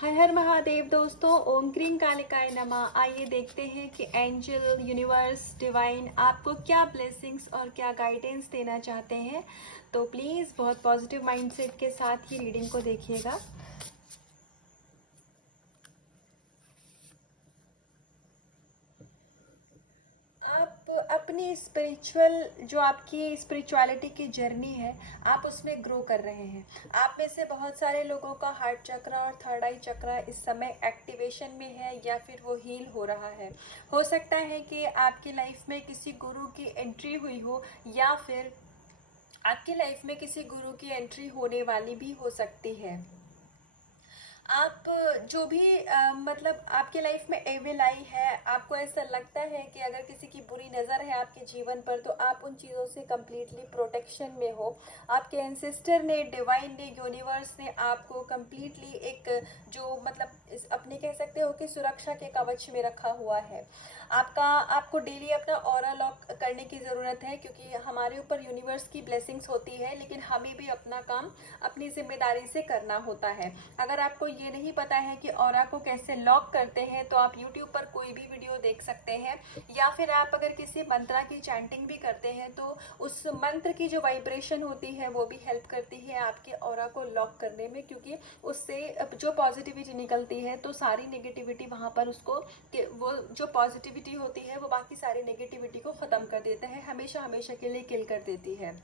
हर हर महादेव दोस्तों, ओम क्रीम कालिकाय नमः। आइए देखते हैं कि एंजल, यूनिवर्स, डिवाइन आपको क्या ब्लेसिंग्स और क्या गाइडेंस देना चाहते हैं। तो प्लीज़ बहुत पॉजिटिव माइंडसेट के साथ ही रीडिंग को देखिएगा। आप अपनी जो आपकी स्पिरिचुअलिटी की जर्नी है, आप उसमें ग्रो कर रहे हैं। आप में से बहुत सारे लोगों का हार्ट चक्र और थर्ड आई चक्र इस समय एक्टिवेशन में है या फिर वो हील हो रहा है। हो सकता है कि आपकी लाइफ में किसी गुरु की एंट्री हुई हो या फिर आपकी लाइफ में किसी गुरु की एंट्री होने वाली भी हो सकती है। आप जो भी मतलब आपके लाइफ में एविल आई है, आपको ऐसा लगता है कि अगर किसी की बुरी नज़र है आपके जीवन पर, तो आप उन चीज़ों से कंप्लीटली प्रोटेक्शन में हो। आपके एंसेस्टर ने, डिवाइन ने, यूनिवर्स ने आपको कंप्लीटली एक जो मतलब अपने कह सकते हो कि सुरक्षा के कवच में रखा हुआ है। आपको डेली अपना ऑरा लॉक करने की ज़रूरत है, क्योंकि हमारे ऊपर यूनिवर्स की ब्लेसिंग्स होती है, लेकिन हमें भी अपना काम अपनी जिम्मेदारी से करना होता है। अगर आपको ये नहीं पता है कि ऑरा को कैसे लॉक करते हैं, तो आप यूट्यूब पर कोई भी वीडियो देख सकते हैं, या फिर आप अगर किसी मंत्रा की चैंटिंग भी करते हैं तो उस मंत्र की जो वाइब्रेशन होती है वो भी हेल्प करती है आपके ऑरा को लॉक करने में, क्योंकि उससे जो पॉजिटिविटी निकलती है तो सारी नेगेटिविटी वहाँ पर वो जो पॉजिटिविटी होती है वो बाकी सारी नेगेटिविटी को ख़त्म कर देता है, हमेशा हमेशा के लिए किल कर देती है।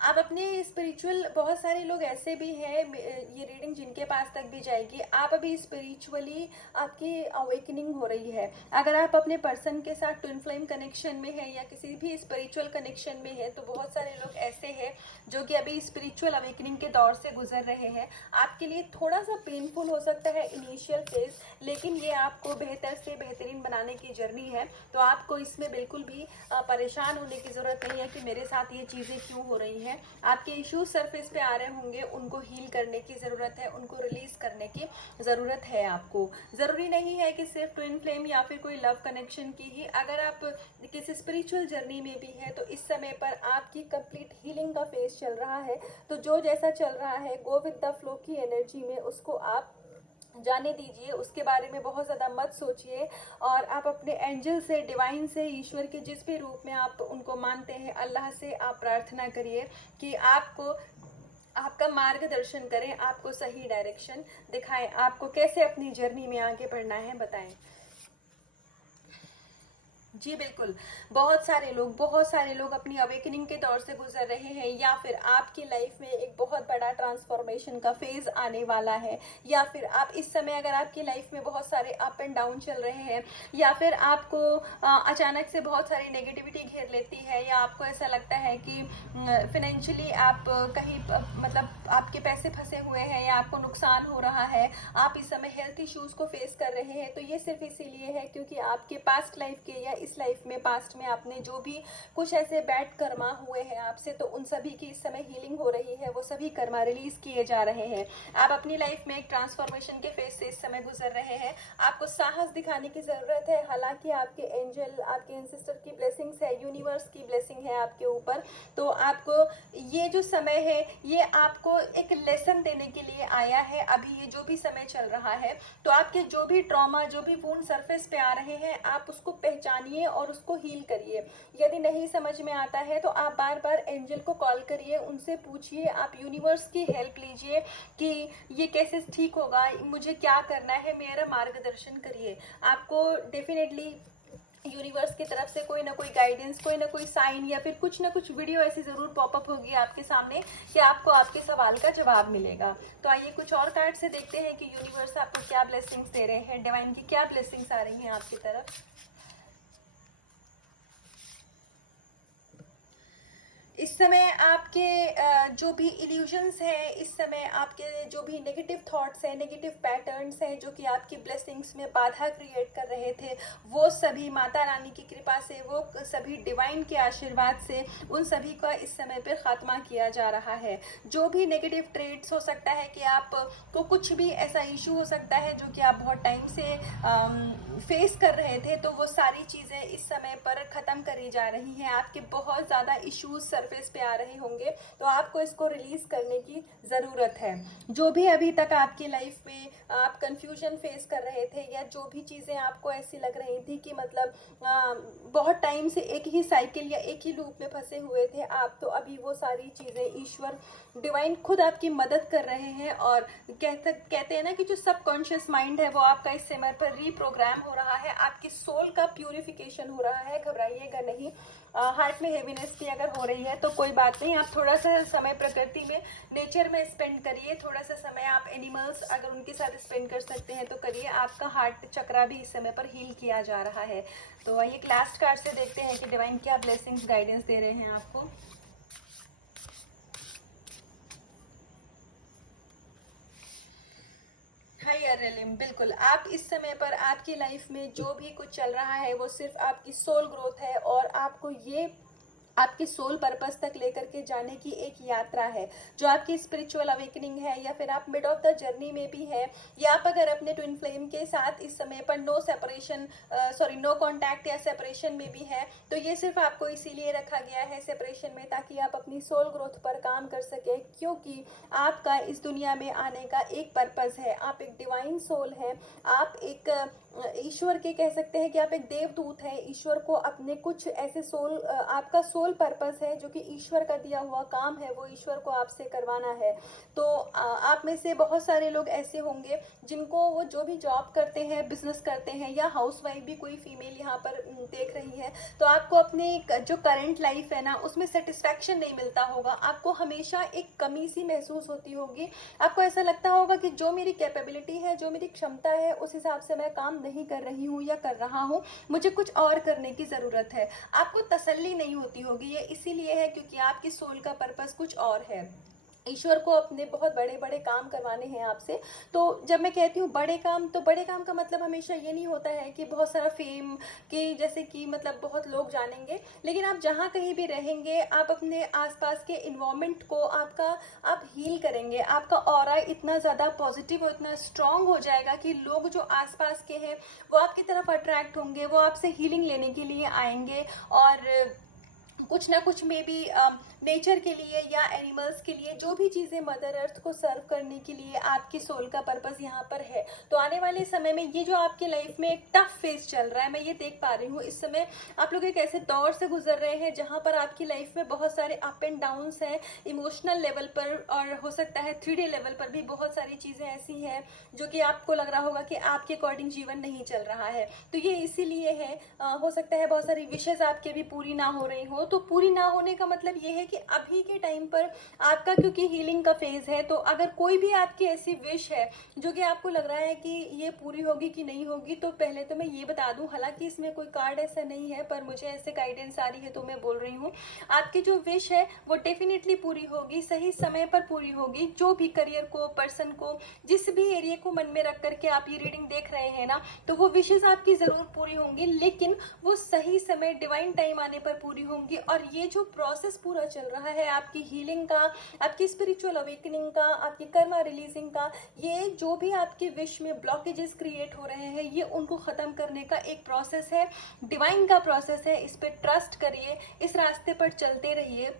आप अपने स्पिरिचुअल, बहुत सारे लोग ऐसे भी हैं, ये रीडिंग जिनके पास तक भी जाएगी, आप अभी स्पिरिचुअली आपकी अवेकनिंग हो रही है। अगर आप अपने पर्सन के साथ ट्विन फ्लेम कनेक्शन में है या किसी भी स्पिरिचुअल कनेक्शन में है, तो बहुत सारे लोग ऐसे हैं जो कि अभी स्पिरिचुअल अवेकनिंग के दौर से गुजर रहे हैं। आपके लिए थोड़ा सा पेनफुल हो सकता है इनिशियल फेज, लेकिन ये आपको बेहतर से बेहतरीन बनाने की जर्नी है। तो आपको इसमें बिल्कुल भी परेशान होने की ज़रूरत नहीं है कि मेरे साथ ये चीज़ें क्यों हो रही हैं। आपके इश्यूज सरफेस पे आ रहे होंगे, उनको हील करने की ज़रूरत है, उनको रिलीज करने की ज़रूरत है। आपको ज़रूरी नहीं है कि सिर्फ ट्विन फ्लेम या फिर कोई लव कनेक्शन की ही, अगर आप किसी स्पिरिचुअल जर्नी में भी है तो इस समय पर आपकी कंप्लीट हीलिंग का फेज चल रहा है। तो जो जैसा चल रहा है, गो विद द फ्लो की एनर्जी में उसको आप जाने दीजिए, उसके बारे में बहुत ज़्यादा मत सोचिए। और आप अपने एंजल से, डिवाइन से, ईश्वर के जिस भी रूप में आप उनको मानते हैं, अल्लाह से आप प्रार्थना करिए कि आपको आपका मार्गदर्शन करें, आपको सही डायरेक्शन दिखाएं, आपको कैसे अपनी जर्नी में आगे बढ़ना है बताएं। जी बिल्कुल, बहुत सारे लोग अपनी अवेकनिंग के दौर से गुजर रहे हैं, या फिर आपकी लाइफ में एक बहुत बड़ा ट्रांसफॉर्मेशन का फेज आने वाला है, या फिर आप इस समय अगर आपकी लाइफ में बहुत सारे अप एंड डाउन चल रहे हैं, या फिर आपको अचानक से बहुत सारी नेगेटिविटी घेर लेती है, या आपको ऐसा लगता है कि फिनेंशियली आप कहीं मतलब आपके पैसे फंसे हुए हैं या आपको नुकसान हो रहा है, आप इस समय हेल्थ इश्यूज को फेस कर रहे हैं, तो ये सिर्फ इसीलिए है क्योंकि आपके पास्ट लाइफ के या इस लाइफ में पास्ट में आपने जो भी कुछ ऐसे बैड कर्मा हुए हैं आपसे, तो उन सभी की इस समय हीलिंग हो रही है, वो सभी कर्मा रिलीज किए जा रहे हैं। आप अपनी लाइफ में एक ट्रांसफॉर्मेशन के फेज से इस समय गुजर रहे हैं। आपको साहस दिखाने की जरूरत है। हालांकि आपके एंजल, आपके एंसेस्टर की ब्लेसिंग्स है, यूनिवर्स की ब्लेसिंग है आपके ऊपर, तो आपको ये जो समय है ये आपको एक लेसन देने के लिए आया है। अभी ये जो भी समय चल रहा है, तो आपके जो भी ट्रॉमा, जो भी वुंड सरफेस पे आ रहे हैं, आप उसको पहचानिए और उसको हील करिए। यदि नहीं समझ में आता है तो आप बार बार एंजल को कॉल करिए, उनसे पूछिए, आप यूनिवर्स की हेल्प लीजिए कि ये कैसे ठीक होगा, मुझे क्या करना है, मेरा मार्गदर्शन करिए। आपको डेफिनेटली यूनिवर्स की तरफ से कोई ना कोई गाइडेंस, कोई ना कोई साइन या फिर कुछ ना कुछ वीडियो ऐसी ज़रूर पॉपअप होगी आपके सामने कि आपको आपके सवाल का जवाब मिलेगा। तो आइए कुछ और कार्ड से देखते हैं कि यूनिवर्स आपको क्या ब्लेसिंग्स दे रहे हैं, डिवाइन की क्या ब्लेसिंग्स आ रही हैं आपकी तरफ। इस समय आपके जो भी इल्यूजन्स हैं, इस समय आपके जो भी नेगेटिव थॉट्स हैं, नेगेटिव पैटर्न्स हैं जो कि आपकी ब्लेसिंग्स में बाधा क्रिएट कर रहे थे, वो सभी माता रानी की कृपा से, वो सभी डिवाइन के आशीर्वाद से उन सभी का इस समय पर खात्मा किया जा रहा है। जो भी नेगेटिव ट्रेड्स हो सकता है कि आपको कुछ भी ऐसा इशू हो सकता है जो कि आप बहुत टाइम से फेस कर रहे थे, तो वो सारी चीज़ें इस समय पर ख़त्म करी जा रही हैं। आपके बहुत ज़्यादा इश्यूज सरफेस पे आ रहे होंगे, तो आपको इसको रिलीज करने की ज़रूरत है। जो भी अभी तक आपकी लाइफ में आप कंफ्यूजन फेस कर रहे थे, या जो भी चीज़ें आपको ऐसी लग रही थी कि मतलब बहुत टाइम से एक ही साइकिल या एक ही लूप में फंसे हुए थे आप, तो अभी वो सारी चीज़ें ईश्वर डिवाइन खुद आपकी मदद कर रहे हैं। और कहते हैं ना कि जो सबकॉन्शियस माइंड है वो आपका इस समय पर रीप्रोग्राम हो रहा है, आपकी सोल का प्यूरिफिकेशन हो रहा है। घबराइएगा नहीं। हार्ट में हेवीनेस भी अगर हो रही है तो कोई बात नहीं, आप थोड़ा सा समय प्रकृति में, नेचर में स्पेंड करिए। थोड़ा सा समय आप एनिमल्स अगर उनके साथ स्पेंड कर सकते हैं तो करिए। आपका हार्ट चक्रा भी इस समय पर हील किया जा रहा है। तो आइए एक लास्ट कार्ड से देखते हैं कि डिवाइन क्या ब्लेसिंग्स गाइडेंस दे रहे हैं आपको। हाई रियलिम, बिल्कुल आप इस समय पर आपकी लाइफ में जो भी कुछ चल रहा है वो सिर्फ आपकी सोल ग्रोथ है, और आपको ये आपके सोल पर्पस तक लेकर के जाने की एक यात्रा है, जो आपकी स्पिरिचुअल अवेकनिंग है, या फिर आप मिड ऑफ द जर्नी में भी है, या आप अगर अपने ट्विन फ्लेम के साथ इस समय पर नो कांटेक्ट या सेपरेशन में भी है, तो ये सिर्फ आपको इसीलिए रखा गया है सेपरेशन में, ताकि आप अपनी सोल ग्रोथ पर काम कर सके। क्योंकि आपका इस दुनिया में आने का एक पर्पस है, आप एक डिवाइन सोल है, आप एक ईश्वर के कह सकते हैं कि आप एक देवदूत हैं। ईश्वर को अपने कुछ ऐसे आपका सोल पर्पस है जो कि ईश्वर का दिया हुआ काम है, वो ईश्वर को आपसे करवाना है। तो आप में से बहुत सारे लोग ऐसे होंगे जिनको वो जो भी जॉब करते हैं, बिजनेस करते हैं, या हाउसवाइफ भी कोई फीमेल यहाँ पर देख रही है, तो आपको अपने जो करंट लाइफ है ना उसमें सेटिस्फैक्शन नहीं मिलता होगा। आपको हमेशा एक कमी सी महसूस होती होगी। आपको ऐसा लगता होगा कि जो मेरी कैपेबिलिटी है, जो मेरी क्षमता है, उस हिसाब से मैं काम नहीं कर रही हूँ या कर रहा हूँ, मुझे कुछ और करने की ज़रूरत है। आपको तसल्ली नहीं होती होगी। ये इसीलिए है क्योंकि आपकी सोल का पर्पस कुछ और है। ईश्वर को अपने बहुत बड़े बड़े काम करवाने हैं आपसे। तो जब मैं कहती हूँ बड़े काम, तो बड़े काम का मतलब हमेशा ये नहीं होता है कि बहुत सारा फेम कि जैसे कि मतलब बहुत लोग जानेंगे, लेकिन आप जहाँ कहीं भी रहेंगे, आप अपने आसपास के इन्वायरमेंट को आप हील करेंगे। आपका ऑरा इतना ज़्यादा पॉजिटिव और इतना स्ट्रांग हो जाएगा कि लोग जो आसपास के हैं वो आपकी तरफ अट्रैक्ट होंगे, वो आपसे हीलिंग लेने के लिए आएंगे। और कुछ ना कुछ में भी नेचर के लिए या एनिमल्स के लिए, जो भी चीज़ें मदर अर्थ को सर्व करने के लिए आपकी सोल का पर्पस यहाँ पर है। तो आने वाले समय में ये जो आपके लाइफ में एक टफ फेज चल रहा है, मैं ये देख पा रही हूँ इस समय आप लोग एक ऐसे दौर से गुजर रहे हैं जहाँ पर आपकी लाइफ में बहुत सारे अप एंड डाउन्स हैं, इमोशनल लेवल पर, और हो सकता है 3D लेवल पर भी बहुत सारी चीज़ें ऐसी हैं जो कि आपको लग रहा होगा कि आपके अकॉर्डिंग जीवन नहीं चल रहा है। तो ये इसीलिए है, हो सकता है बहुत सारी विशेष आपके भी पूरी ना हो रही हो। तो पूरी ना होने का मतलब ये है कि अभी के टाइम पर आपका, क्योंकि हीलिंग का फेज है, तो अगर कोई भी आपकी ऐसी विश है जो कि आपको लग रहा है कि ये पूरी होगी कि नहीं होगी, तो पहले तो मैं ये बता दूं, हालांकि इसमें कोई कार्ड ऐसा नहीं है, पर मुझे ऐसे गाइडेंस आ रही है तो मैं बोल रही हूँ, आपकी जो विश है वो डेफिनेटली पूरी होगी, सही समय पर पूरी होगी। जो भी करियर को, पर्सन को, जिस भी एरिया को मन में रख करके आप ये रीडिंग देख रहे हैं ना, तो वो विशेष आपकी जरूर पूरी होंगी, लेकिन वो सही समय, डिवाइन टाइम आने पर पूरी होंगी। और ये जो प्रोसेस पूरा चल रहा है आपकी हीलिंग का, आपकी स्पिरिचुअल अवेकनिंग का, आपकी कर्मा रिलीजिंग का, ये जो भी आपके विश में ब्लॉकेजेस क्रिएट हो रहे हैं, ये उनको खत्म करने का एक प्रोसेस है, डिवाइन का प्रोसेस है। इस पे ट्रस्ट करिए, इस रास्ते पर चलते रहिए।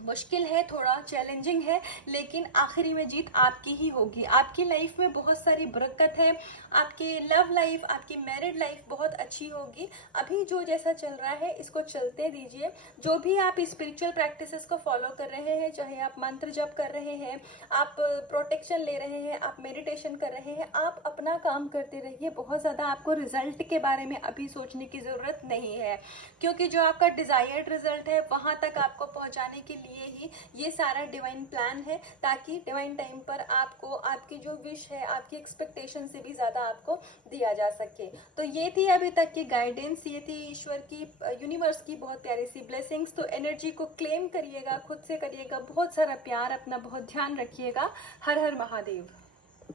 मुश्किल है, थोड़ा चैलेंजिंग है, लेकिन आखिरी में जीत आपकी ही होगी। आपकी लाइफ में बहुत सारी बरकत है, आपकी लव लाइफ, आपकी मैरिड लाइफ बहुत अच्छी होगी। अभी जो जैसा चल रहा है इसको चलते दीजिए। जो भी आप स्पिरिचुअल प्रैक्टिसेस को फॉलो कर रहे हैं, चाहे आप मंत्र जप कर रहे हैं, आप प्रोटेक्शन ले रहे हैं, आप मेडिटेशन कर रहे हैं, आप अपना काम करते रहिए। बहुत ज़्यादा आपको रिजल्ट के बारे में अभी सोचने की ज़रूरत नहीं है, क्योंकि जो आपका डिज़ायर्ड रिजल्ट है वहाँ तक आपको पहुँचाने के लिए ही ये सारा डिवाइन प्लान है, ताकि डिवाइन टाइम पर आपको आपकी जो विश है, आपकी एक्सपेक्टेशन से भी ज़्यादा आपको दिया जा सके। तो ये थी अभी तक की गाइडेंस, ये थी ईश्वर की, यूनिवर्स की बहुत प्यारी सी ब्लेसिंग्स। तो एनर्जी को क्लेम करिएगा, खुद से करिएगा बहुत सारा प्यार, अपना बहुत ध्यान रखिएगा। हर हर महादेव।